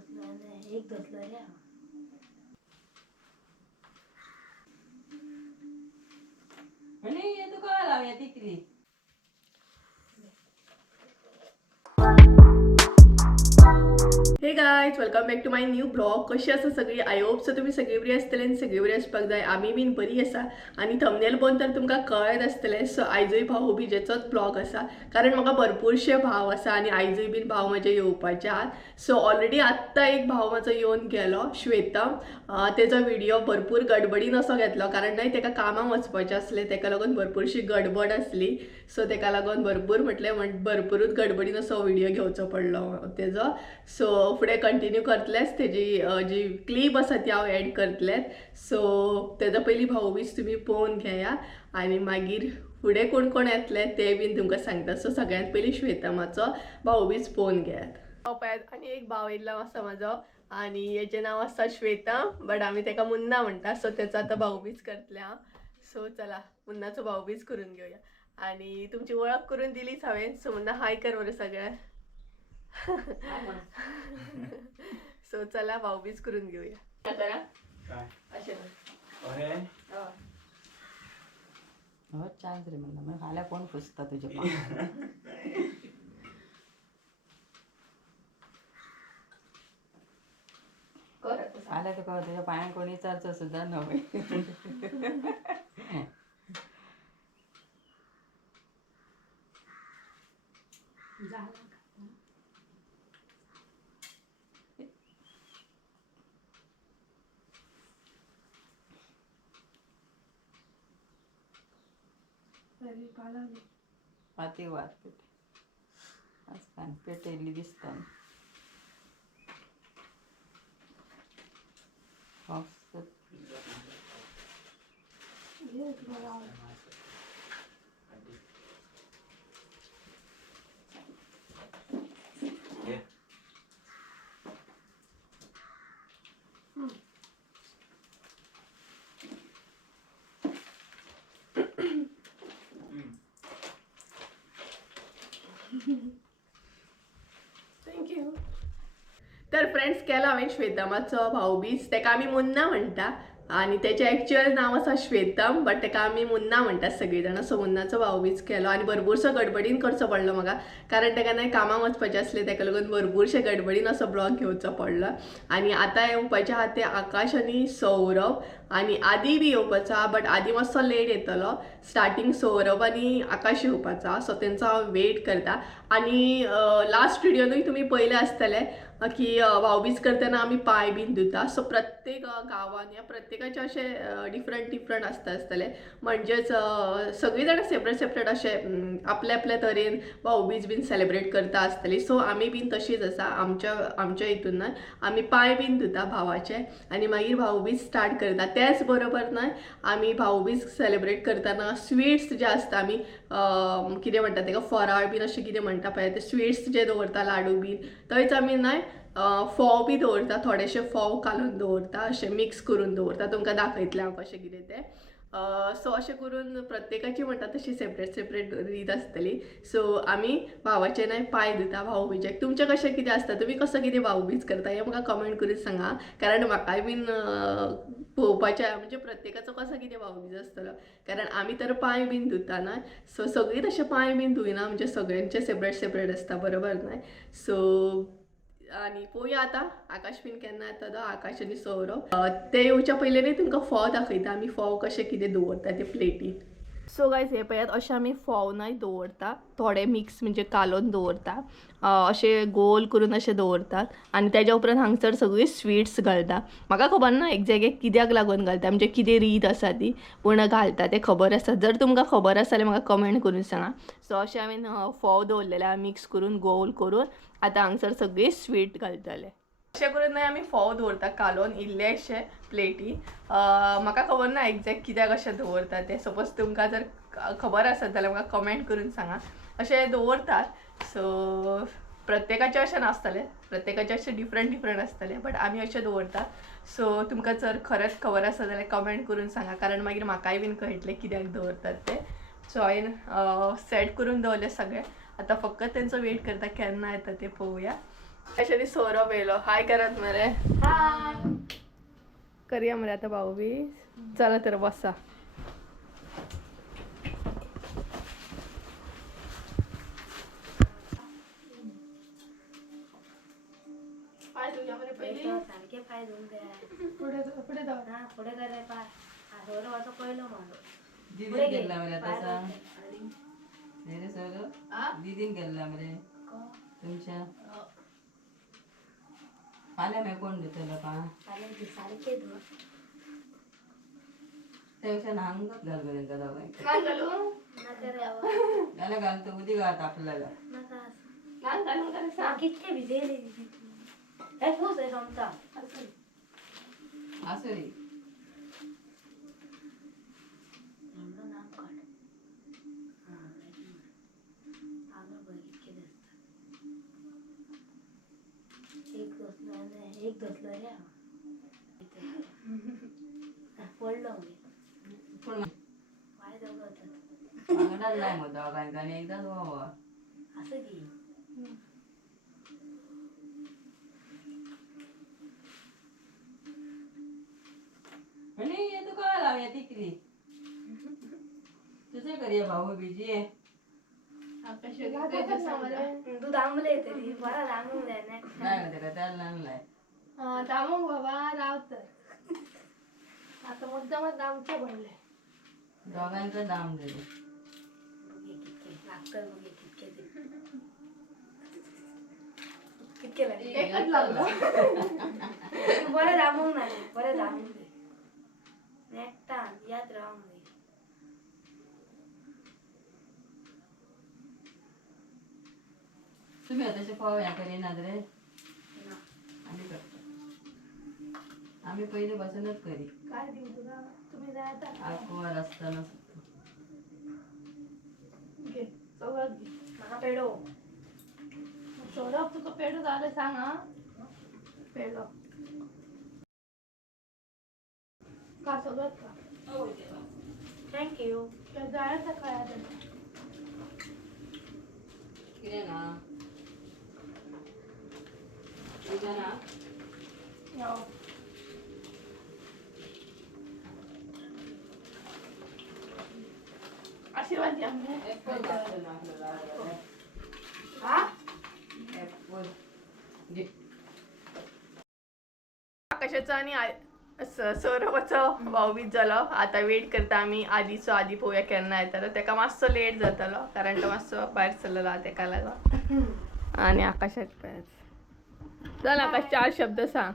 एक धरलं रे आणि ये तू काय लावूया तिकरी हे guys welcome back to my new blog. कशी आसा सगळी? आय होप सो तुम्ही सगळी बरी आसतले आनी सगळी बरी आसपाक जाय. आमी बीन बरी आसा आनी थंबनेल पळोवन तर तुमकां कळत आसतलें. सो आयजूय भाऊ बिजेचोच ब्लॉग आसा, कारण म्हाका भरपूरशे भाव आसा आनी आयजूय बीन भाव म्हाजे येवपाचे आहात. सो ऑलरेडी आत्तां एक भाव म्हाजो येवन गेलो, श्वेता. तेजो व्हिडिओ भरपूर गडबडीन असो घेतलो, कारण न्हय तेका कामाक वचपाचें आसलें, तेका लागून भरपूरशी गडबड आसली. सो तेका लागून भरपूरूच गडबडीन असो व्हिडिओ घेवचो पडलो तेजो. सो फुडें कंटिन्यू करतलेच, तेजी जी क्लिप आसा ती हांव एड करतलें. सो तेजो पयलीं भाऊबीज तुमी पळोवन घेया आनी मागीर फुडें कोण कोण येतले ते बीन तुमकां सांगता. सो सगळ्यांत पयलीं श्वेतामाचो भाऊबीज पळोवन घेयात. आनी एक भाव येयल्लो आसा म्हाजो आनी हेजें नांव आसा श्वेता, बट आमी तेका मुन्ना म्हणटा. सो तेचो आतां भाऊबीज करतलें हांव. सो चला मुन्नाचो भाऊबीज करून घेवया. आनी तुमची वळख करून दिलीच हांवें. सो मुन्ना हाय कर मरे सगळ्यांक. सो चला भाऊबीज करून घेऊया. अशें हो चान्स रे म्हणलं मग हाल्या कोण पुसता तुझे पाय हाल्या तुका तुझ्या पायांक कोणी विचारचं सुद्धा नव्हे. पाती वाद पेटे आज काय पेटेली दिसता. थँक्यू. तर फ्रेंड्स केला हांवें श्वेतामाचो भाऊबीज. तेका आमी मुन्ना म्हणटा आनी तेचें एक्चुअल नांव आसा श्वेतम, बट तेका आमी मुन्ना म्हणटात सगळीं जाणां. सो मुन्नाचो भाऊबीज केलो आनी भरपूरसो गडबडीन करचो पडलो म्हाका, कारण तेका न्हय कामाक वचपाचें आसलें, तेका लागून भरपूरशे गडबडीन असो ब्लॉग घेवचो पडलो. आनी आतां येवपाचे आहात ते आकाश आनी सौरभ, आनी आदी बी येवपाचो आहा, बट आदी मातसो लेट येतलो. स्टार्टींग सौरभ आनी आकाश येवपाचो आहा, सो तेंचो हांव वेट करता. आनी लास्ट व्हिडिओनूय तुमी पयले आसतले की भाऊबीज करतना आमी पांय बीन धुता. सो प्रत्येक गांवान या प्रत्येकाचे अशे डिफरंट आसतले, म्हणजेच सगळीं जाणां सेपरेट अशे आपल्या आपल्या तरेन भाऊबीज बीन सेलिब्रेट करता आसतली. सो आमी बीन तशीच आसा. आमच्या हितून न्हय आमी पांय बीन धुता भावाचे आनी मागीर भाऊबीज स्टार्ट करता. त्याच बरोबर न्हय आमी भाऊबीज सेलिब्रेट करतना स्वीट्स जे आसता, आमी कितें म्हणटा तेका फराळ बीन अशें कितें म्हणटा पळय ते स्वीट्स जे दवरता, लाडू बीन, थंयच आमी न्हय फोव बी दवरता. थोडेशे फोव घालून दवरता, अशें मिक्स करून दवरता. तुमकां दाखयतलें हांव कशें कितें तें. सो अशें करून प्रत्येकाची म्हणटा तशी सेपरेट रीत आसतली. सो आमी भावाचे न्हय पांय धुता भाऊबीजेक. तुमचें कशें कितें आसता? तुमी कसो कितें भाऊबीज करता हें म्हाका कमेंट करून सांगा, कारण म्हाकाय बीन पळोवपाचें म्हणजे प्रत्येकाचो कसो कितें भाऊबीज आसतलो, कारण आमी तर पांय बीन धुता न्हय. सो सगळीं तशें पांय बीन धुयना, म्हणजे सगळ्यांचे सेपरेट आसता, बरोबर न्हय. सो आनी पळोवया आतां आकाश बीन केन्ना येता तो. आकाश आनी सौरभ ते येवच्या पयलीं न्हय तुमकां फोव दाखयता आमी फोव कशें कितें दवरता ते प्लेटीन. सो गायज हे पळयात, अशें आमी फोव न्हय दवरता, थोडे मिक्स म्हणजे कालोवन दवरता, अशे गोल करून अशें दवरतात आनी तेज्या उपरांत हांगसर सगळीं स्वीट्स घालता. म्हाका खबर ना एग्जॅक्ट कित्याक लागून घालता, म्हणजे कितें रीत आसा ती, पूण घालता तें खबर आसा. जर तुमकां खबर आसा जाल्यार म्हाका कमेंट करून सांगा. सो अशें हांवें फोव दवरलेले आहा मिक्स करून गोल करून. आतां हांगसर सगळीं स्वीट घालतले. अशें करून न्हय आमी फोव दवरता कालोवन इल्लेशे प्लेटी. म्हाका खबर ना एग्जॅक्ट कित्याक अशें दवरता तें. सपोज तुमकां जर खबर आसत जाल्यार म्हाका कमेंट करून सांगा. अशें दवरतात. सो प्रत्येकाचे अशें नासतलें, प्रत्येकाचे अशें डिफरंट आसतलें, बट आमी अशें दवरतात. सो तुमकां जर खरेंच खबर आसा जाल्यार कमेंट करून सांगा, कारण मागीर म्हाकाय बीन कळटलें कित्याक दवरतात तें. सो हांवें सेट करून दवरलें सगळें. आता फक्त त्यांचं वेट करता केन्ना येता ते पळोवया. त्याच्यानी सौरभ येलो हाय करत मरे करूया मरे आता भाऊबीज चला तर बसा पाय तुझ्या मरे पहिली सारखे पाय धुवून द्या पुढे जाऊ हा पुढे करे पाय सौरव असं पहिलं मारो दीदीन गेला मरे तसा रे सौरभ दीदीन गेला मरे तुमच्या पाल्या मी कोण देतलं पा चालेल सारखे धुवा त्यापेक्षा नांगत घाल करेन का जाऊ काय घालू नका रे त्याला घालतो उदी घात आपल्याला नका असं काय घालू का सांग कितके भिजेले हे खूप आहे समजा असं रे एवढं नाम काढ हा आगं बघितले असतात एक धुतलं रे पडलं पण पाय दोघं होतात मागणार नाही मग दोघांना आणि एकदाच व्हावं असं की आणि ये तू काय लाव या तिकरी तुझे करूया भाऊ बीजी आहे तू थांबले तरी बरा थांबून द्या नाही होते का त्याला आणलाय दामू बाबा राव तर आता मुद्दामच आमच्या बनले दोघांचं दाम दिले लागतं बघे कितके लागले एकच लागलो बरं दामून नाही बरं दामून दे नेक्टा याद राहून दे तुम्ही आता पाहूया करीनात रे ना. आम्ही करतो आम्ही पहिले बसूनच करी काय देऊ तुला तुम्ही जाता आकुवर असताना घे सगळं घे मला पेडो सौरभ तुका पेढो झालं सांग हा पेढो का सगळं का थँक्यू जायचं काय आता किरे ना तुझ्या ना हो. आशीर्वाद द्या आम्ही ऍपल घातलं ना आपल्याला हा ऍपल घे कशाचं आणि सौरभाचं भाऊबीज झालं आता वेट करता आम्ही आधीचो आधी पोव्या केन्ना येता तर तेका मातसो लेट जातलो कारण तो मातसो भायर सरलेलो तेका लागून आणि आकाशात चल आकाश 4 शब्द सांग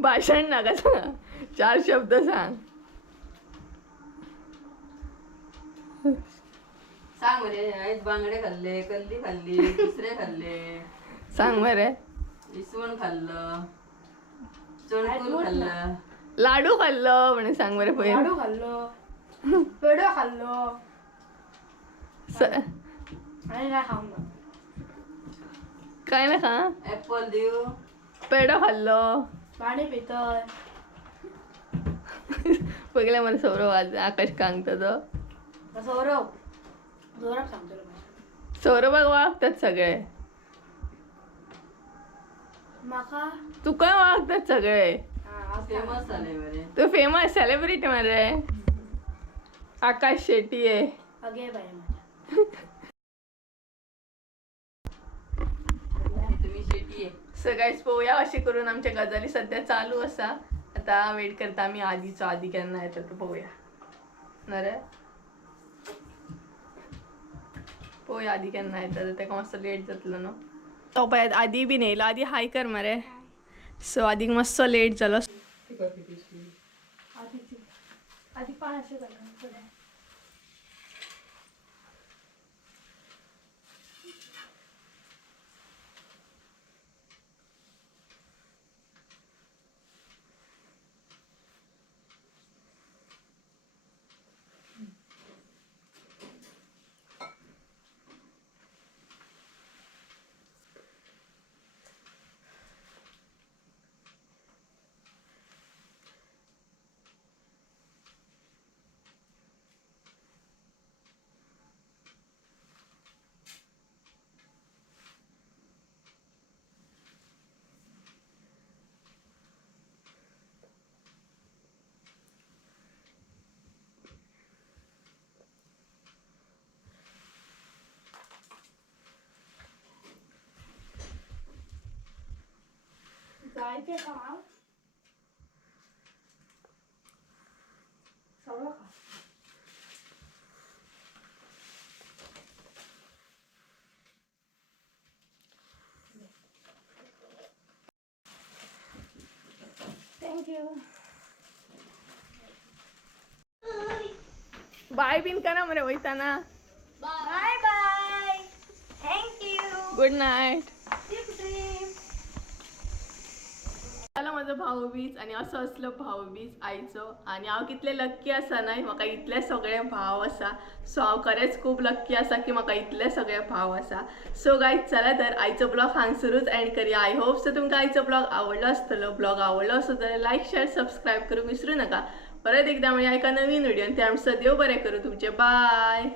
भाषण नाका सांग 4 शब्द सांग सांग बरे आयज बांगडे खाल्ले कल्ली खाल्ली दुसरे खाल्ले सांग बरे इसवण खाल्लं चणकूल खाल्लं लाडू खाल्लं म्हणे सांग बरे पहिले लाडू खाल्लो पेडो खाल्लो आणि काय खाऊ ना काय ना खा ऍपल देऊ पेढो खाल्लो पाणी पितोय पहिले मला सौरभ आज आकाश कांगता तो सौरभ सौरभ सांगतो तुला सौरभाग वागतात सगळे माका तू काय वागतात सगळे फेमस झाले बरे तू फेमस सेलिब्रिटी मध्ये आकाश शेट्टी आहे अगे बाई माझ्या तुम्ही शेटी आहे सगळ्याच पोया अशी करून आमच्या गजाली सध्या चालू असा आता वेट करता आम्ही आधीचो आधी केन्ना येता तो पोया ना रे पोया आधी केन्ना येता तर तेका मस्त लेट जातलो न्हू तो पळय आधी बी येयलो आधी हाय कर मरे सो आदीक मातसो लेट जालो आधी 500 जालो माहिती आहे का माव? सगळं खा. थँक्यू. बाय बिन करा मरे वयताना. Bye bye. Thank you. Good night. चला माझं भाऊबीज आणि असं असलं भाऊबीज आईचं आणि हांव कितले लक्की आसा न्हय म्हाका इतले सगळे भाव आसा. सो हांव खरेंच खूब लक्की आसा की म्हाका इतले सगळे भाव आसा. सो गायज चला तर आयचो ब्लॉग हांगसरूच एंड करूया. आय होप सो तुमकां आयचो ब्लॉग आवडलो आसतलो. ब्लॉग आवडलो असो जाल्यार लायक शेअर सबस्क्राईब करूंक विसरू नका. परत एकदा म्हणजे एका नवीन व्हिडिओन ते आमचं देव बरें करूं तुमचे. बाय.